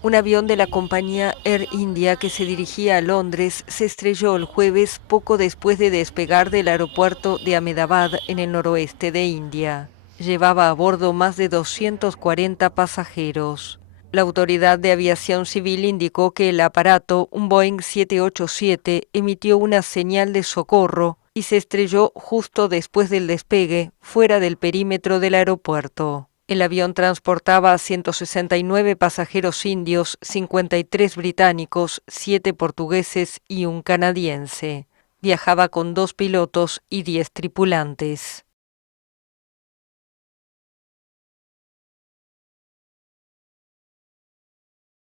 Un avión de la compañía Air India que se dirigía a Londres se estrelló el jueves poco después de despegar del aeropuerto de Ahmedabad en el noroeste de India. Llevaba a bordo más de 240 pasajeros. La Autoridad de Aviación Civil indicó que el aparato, un Boeing 787, emitió una señal de socorro y se estrelló justo después del despegue, fuera del perímetro del aeropuerto. El avión transportaba a 169 pasajeros indios, 53 británicos, 7 portugueses y un canadiense. Viajaba con 2 pilotos y 10 tripulantes.